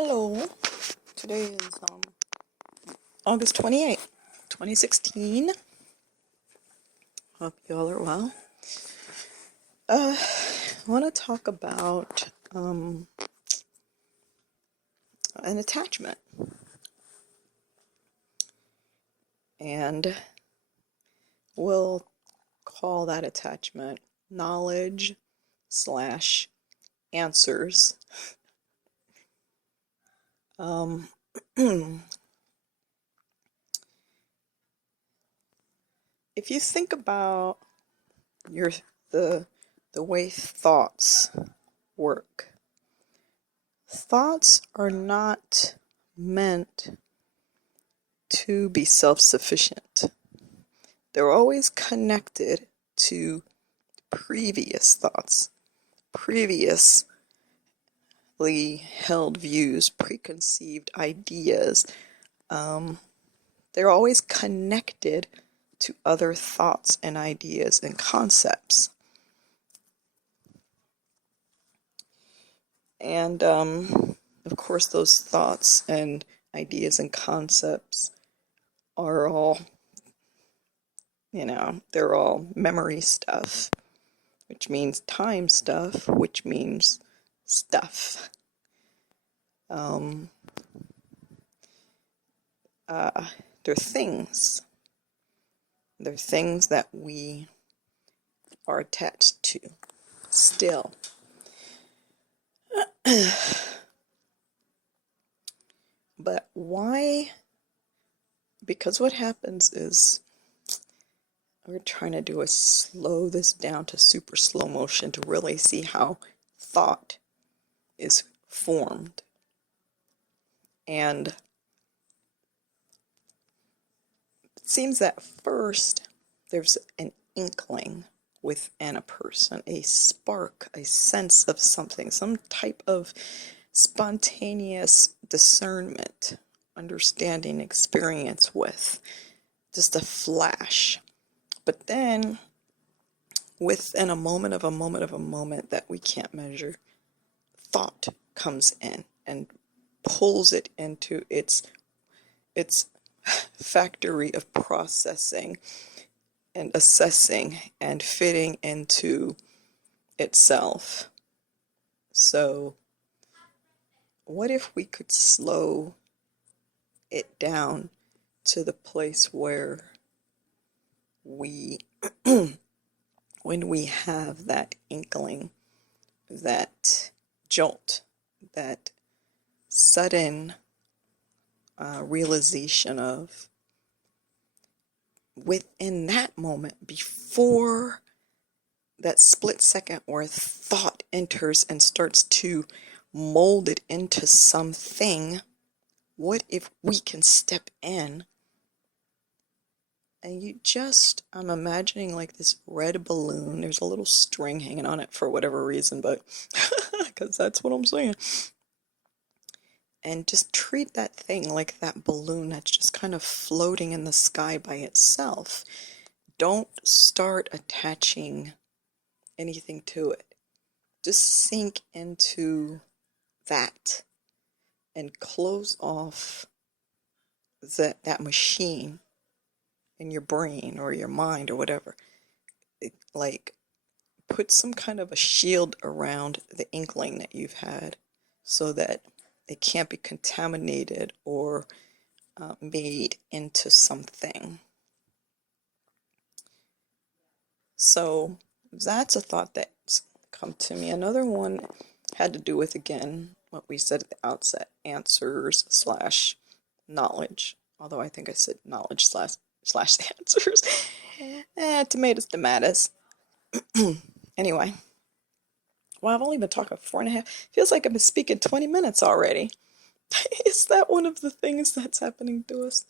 Hello. Today is August 28th, 2016. Hope y'all are well. I want to talk about an attachment. And we'll call that attachment knowledge/answers. If you think about the way thoughts work, thoughts are not meant to be self-sufficient. They're always connected to previous thoughts, previously held views, preconceived ideas. They're always connected to other thoughts and ideas and concepts. And of course, those thoughts and ideas and concepts are all, they're all memory stuff, which means time stuff, which means stuff. They're things. They're things that we are attached to still. But why? Because what happens is we're trying to slow this down to super slow motion to really see how thought is formed. And it seems that first there's an inkling within a person, a spark, a sense of something, some type of spontaneous discernment, understanding, experience with, just a flash. But then, within a moment that we can't measure, thought comes in and pulls it into its factory of processing and assessing and fitting into itself. So, what if we could slow it down to the place where we, when we have that inkling, that jolt, that sudden realization of, within that moment, before that split second where thought enters and starts to mold it into something, what if we can step in and I'm imagining like this red balloon, there's a little string hanging on it for whatever reason, but because that's what I'm saying. And just treat that thing like that balloon that's just kind of floating in the sky by itself. Don't start attaching anything to it. Just sink into that and close off that machine in your brain or your mind or whatever. Like, put some kind of a shield around the inkling that you've had so that it can't be contaminated or made into something. So that's a thought that's come to me. Another one had to do with, again, what we said at the outset, answers/knowledge. Although I think I said knowledge/answers. Tomatoes. Anyway. Well, I've only been talking 4.5. Feels like I've been speaking 20 minutes already. Is that one of the things that's happening to us?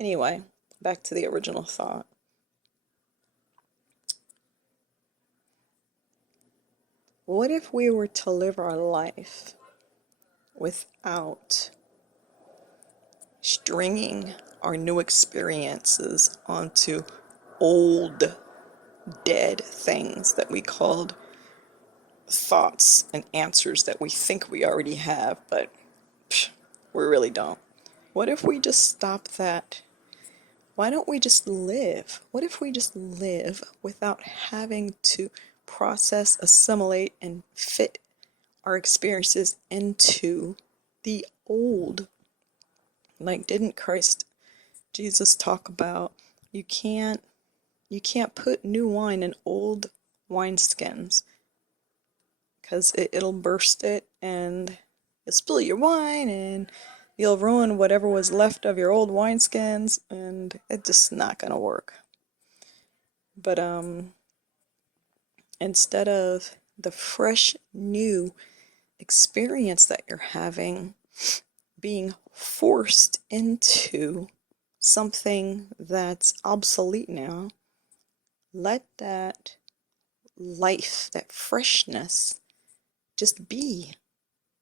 Anyway, back to the original thought. What if we were to live our life without stringing our new experiences onto old, dead things that we called thoughts and answers that we think we already have, but we really don't. What if we just stop that? Why don't we just live? What if we just live without having to process, assimilate, and fit our experiences into the old? Like, didn't Jesus talk about you can't put new wine in old wineskins because it'll burst it and you'll spill your wine and you'll ruin whatever was left of your old wineskins, and it's just not gonna work. But instead of the fresh new experience that you're having being forced into something that's obsolete now, let that life, that freshness, just be.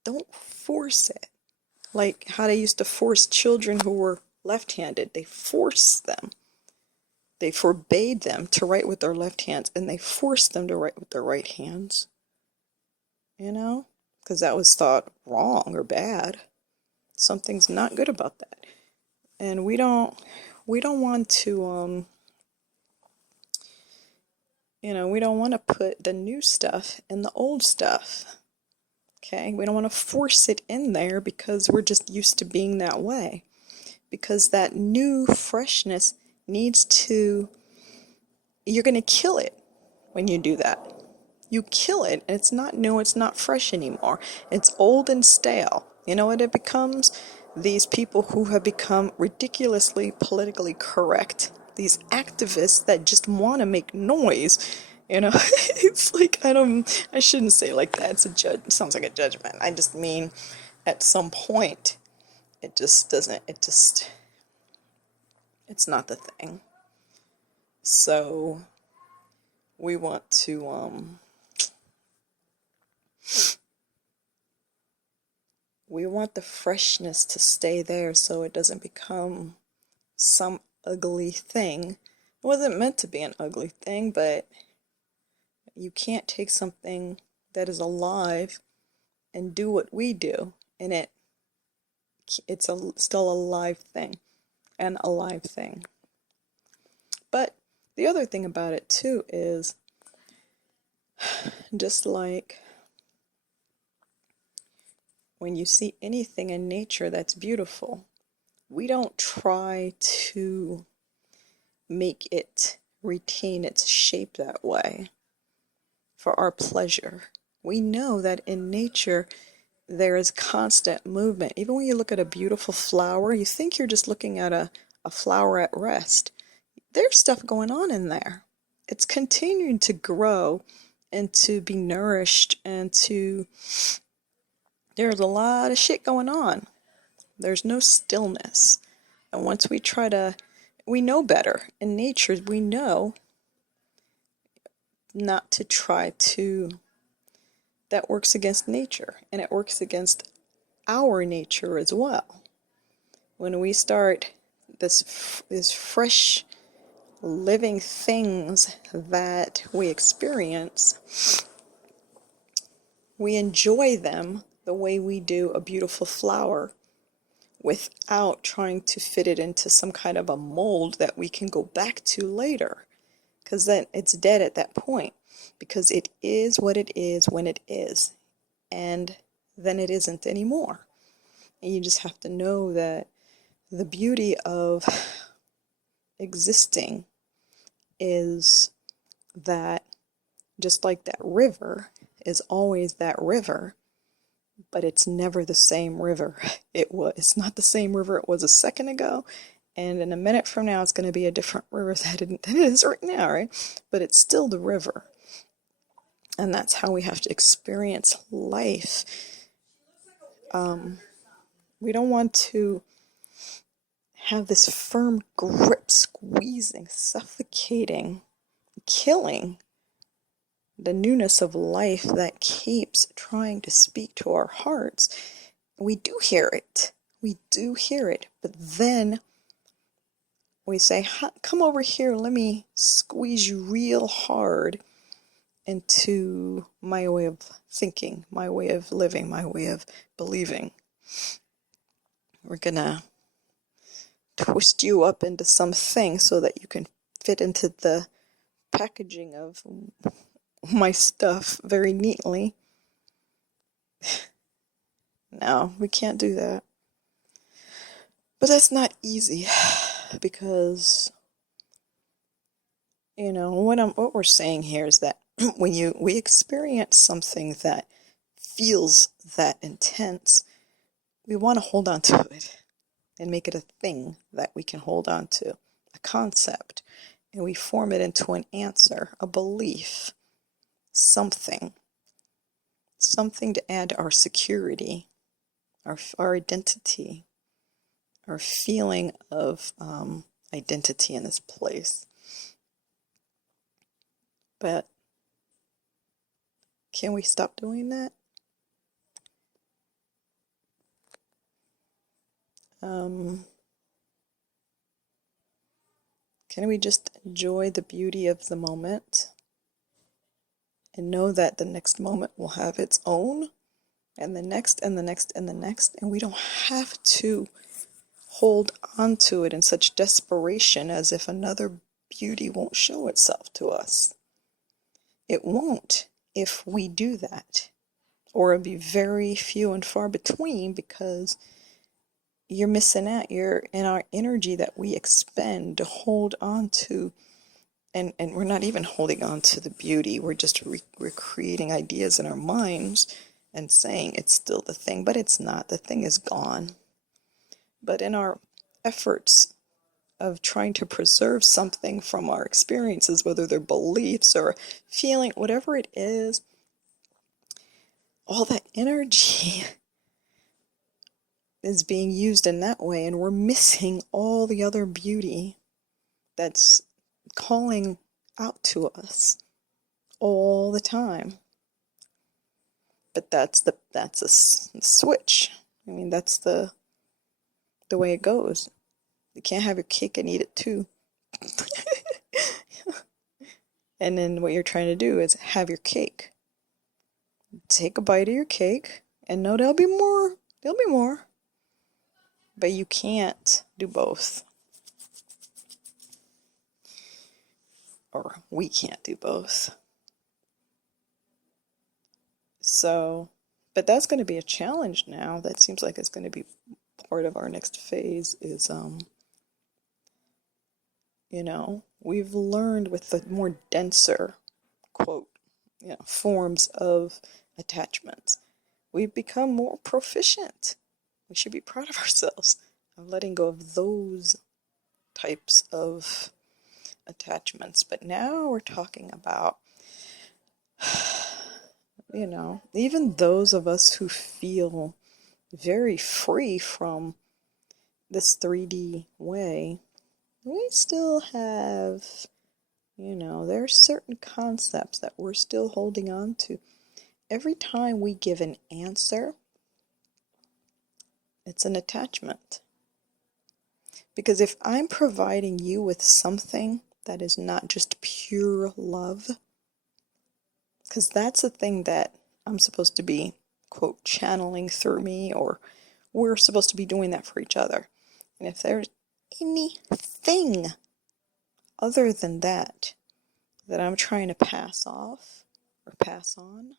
Don't force it. Like how they used to force children who were left-handed. They forced them. They forbade them to write with their left hands, and they forced them to write with their right hands. You know? Because that was thought wrong or bad. Something's not good about that. And we don't want to we don't want to put the new stuff in the old stuff. Okay? We don't want to force it in there because we're just used to being that way. Because that new freshness you're going to kill it when you do that. You kill it, and it's not new, it's not fresh anymore. It's old and stale. You know what it becomes? These people who have become ridiculously politically correct. These activists that just want to make noise. It's like, I shouldn't say it like that. It sounds like a judgment. I just mean, at some point, it's not the thing. So, we want to, we want the freshness to stay there so it doesn't become some ugly thing. It wasn't meant to be an ugly thing, but you can't take something that is alive and do what we do, and it's still a live thing, an alive thing. But the other thing about it too is, just like when you see anything in nature that's beautiful, we don't try to make it retain its shape that way for our pleasure. We know that in nature there is constant movement. Even when you look at a beautiful flower, you think you're just looking at a flower at rest. There's stuff going on in there. It's continuing to grow and to be nourished, and there's a lot of shit going on. There's no stillness. And once we know better. In nature, we know not to try to, that works against nature, and it works against our nature as well. When we start this fresh living things that we experience, we enjoy them the way we do a beautiful flower, without trying to fit it into some kind of a mold that we can go back to later, because then it's dead at that point, because it is what it is when it is, and then it isn't anymore. And you just have to know that the beauty of existing is that, just like that river is always that river, but it's never the same river it's not the same river it was a second ago, and in a minute from now it's going to be a different river than it is right now, right? But it's still the river. And that's how we have to experience life. We don't want to have this firm grip, squeezing, suffocating, killing the newness of life that keeps trying to speak to our hearts. We do hear it. We do hear it. But then we say, come over here, let me squeeze you real hard into my way of thinking, my way of living, my way of believing. We're gonna twist you up into something so that you can fit into the packaging of my stuff very neatly. No, we can't do that. But that's not easy because, what we're saying here is that when we experience something that feels that intense, we want to hold on to it and make it a thing that we can hold on to, a concept, and we form it into an answer, a belief, something to add to our security, our identity, our feeling of identity in this place. But can we stop doing that? Can we just enjoy the beauty of the moment and know that the next moment will have its own, and the next, and the next, and the next, and we don't have to hold on to it in such desperation as if another beauty won't show itself to us. It won't if we do that, or it'll be very few and far between, because you're missing out. You're in our energy that we expend to hold on to, and we're not even holding on to the beauty. We're just we're creating ideas in our minds and saying it's still the thing, but it's not. The thing is gone. But in our efforts of trying to preserve something from our experiences, whether they're beliefs or feeling, whatever it is, all that energy is being used in that way, and we're missing all the other beauty that's calling out to us all the time. But that's a switch. I mean, that's the way it goes. You can't have your cake and eat it too. And then what you're trying to do is have your cake. Take a bite of your cake, and no, there'll be more. But you can't do both. Or we can't do both. So, but that's going to be a challenge now. That seems like it's going to be part of our next phase is, we've learned with the more denser, quote, forms of attachments, we've become more proficient. We should be proud of ourselves of letting go of those types of attachments. But now we're talking about, even those of us who feel very free from this 3D way, we still have, there are certain concepts that we're still holding on to. Every time we give an answer, it's an attachment. Because if I'm providing you with something that is not just pure love, because that's the thing that I'm supposed to be, quote, channeling through me, or we're supposed to be doing that for each other. And if there's anything other than that I'm trying to pass off or pass on,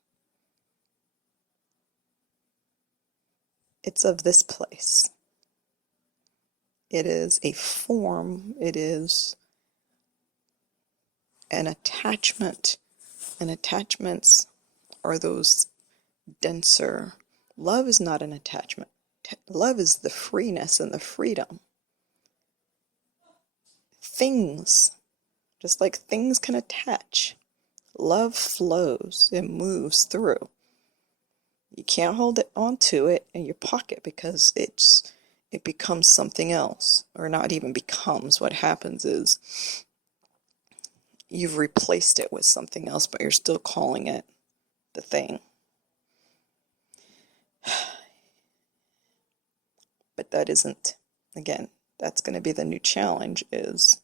it's of this place. It is a form, it is an attachment, and attachments are those denser. Love is not an attachment. Love is the freeness and the freedom. Things, just like things can attach, love flows, it moves through. You can't hold it onto it in your pocket because it becomes something else, or not even becomes. What happens is you've replaced it with something else, but you're still calling it the thing. But that isn't, again, that's going to be the new challenge, is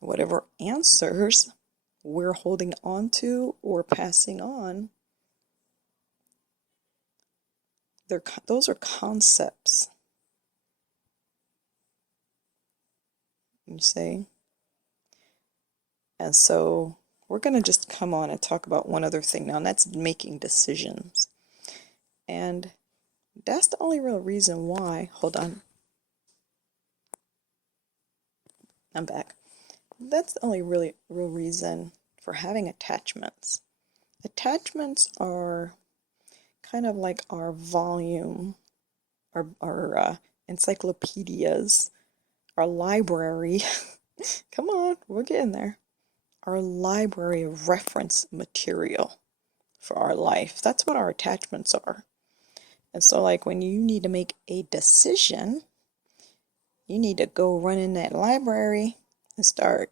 whatever answers we're holding on to or passing on, those are concepts, you see. And so we're going to just come on and talk about one other thing now, and that's making decisions. And that's the only real reason why, hold on, I'm back. That's the only really real reason for having attachments. Attachments are kind of like our volume, our encyclopedias, our library. Come on, we're getting there. Our library of reference material for our life. That's what our attachments are. And so, like, when you need to make a decision, you need to go run in that library and start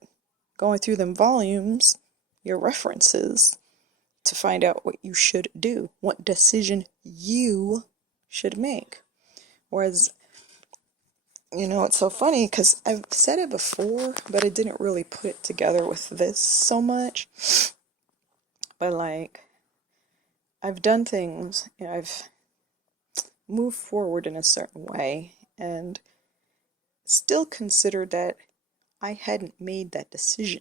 going through them volumes, your references, to find out what you should do, what decision you should make. Whereas, it's so funny because I've said it before, but I didn't really put it together with this so much. But like, I've done things, I've moved forward in a certain way and still considered that I hadn't made that decision,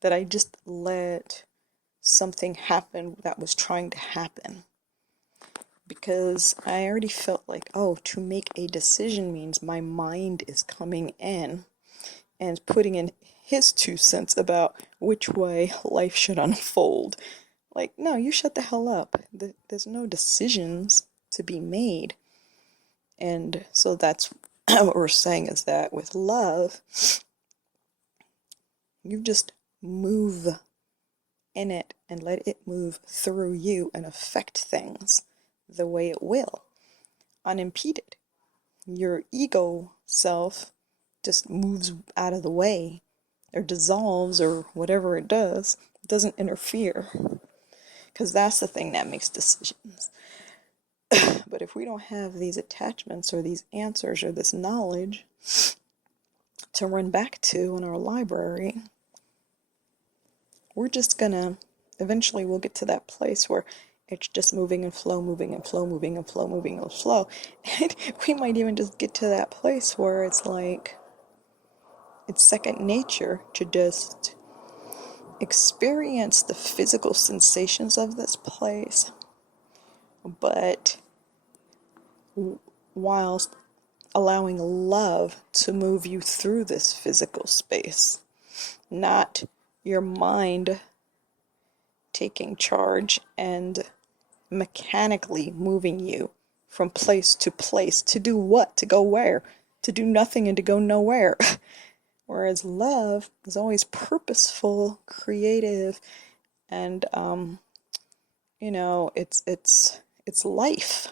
that I just let something happen that was trying to happen. Because I already felt like, oh, to make a decision means my mind is coming in and putting in his 2 cents about which way life should unfold. Like, no, you shut the hell up. There's no decisions to be made. And so that's what we're saying, is that with love, you just move in it and let it move through you and affect things the way it will, unimpeded. Your ego self just moves out of the way or dissolves or whatever it does. It doesn't interfere, because that's the thing that makes decisions. But if we don't have these attachments or these answers or this knowledge to run back to in our library, we're just gonna, eventually we'll get to that place where it's just moving and flow, moving and flow, moving and flow, moving and flow. And we might even just get to that place where it's like, it's second nature to just experience the physical sensations of this place, but whilst allowing love to move you through this physical space, not your mind taking charge and mechanically moving you from place to place. To do what? To go where? To do nothing and to go nowhere. Whereas love is always purposeful, creative, and it's life.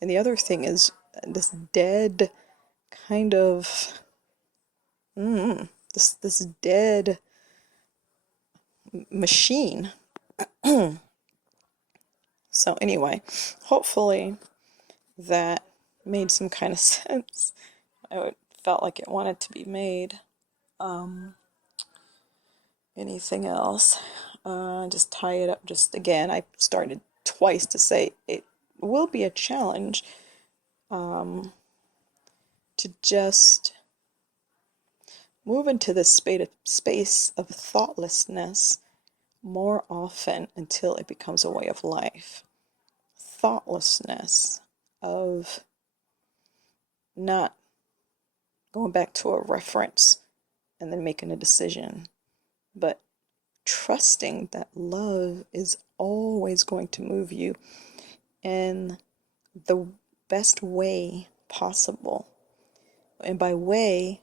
And the other thing is this dead kind of this dead machine. So anyway, hopefully that made some kind of sense. I felt like it wanted to be made. Anything else? Just tie it up. Just again, I started twice to say it will be a challenge to just move into this space of thoughtlessness more often until it becomes a way of life. Thoughtlessness of not going back to a reference and then making a decision, but trusting that love is always going to move you in the best way possible. And by way,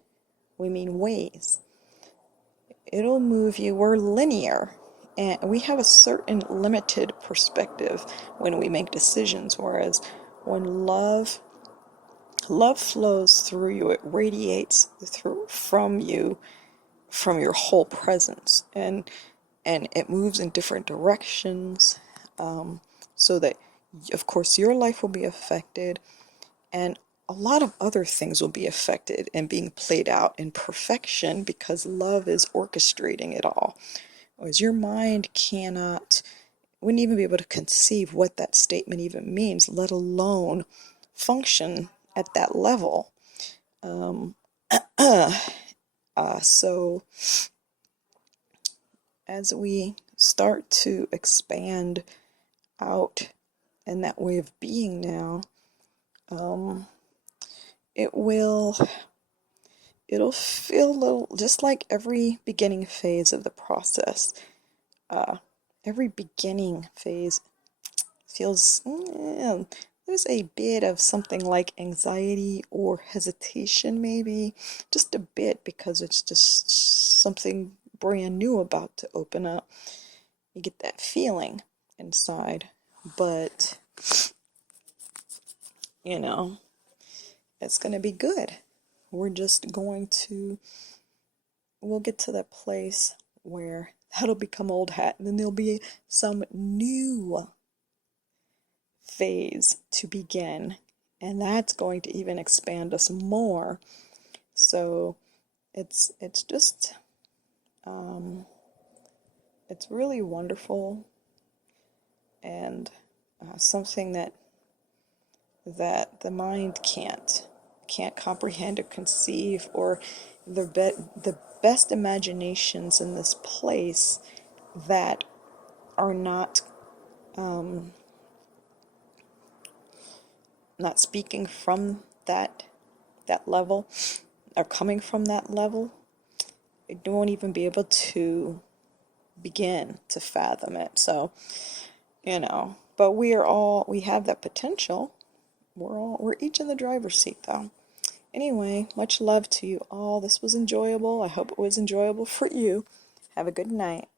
we mean ways. It'll move you. We're linear, and we have a certain limited perspective when we make decisions, whereas when love flows through you, it radiates through from you, from your whole presence, and it moves in different directions, so that of course your life will be affected, and a lot of other things will be affected and being played out in perfection because love is orchestrating it all. Whereas your mind wouldn't even be able to conceive what that statement even means, let alone function at that level. So as we start to expand out in that way of being now, it'll feel a little just like every beginning phase of the process. Every beginning phase feels there's a bit of something like anxiety or hesitation, maybe just a bit, because it's just something brand new about to open up. You get that feeling inside, but it's going to be good. We'll get to that place where that'll become old hat, and then there'll be some new phase to begin, and that's going to even expand us more. So it's just it's really wonderful, and something that the mind can't comprehend or conceive, or the best imaginations in this place that are not speaking from that level, are coming from that level, you won't even be able to begin to fathom it. So, but we have that potential. We're each in the driver's seat, though. Anyway, much love to you all. This was enjoyable. I hope it was enjoyable for you. Have a good night.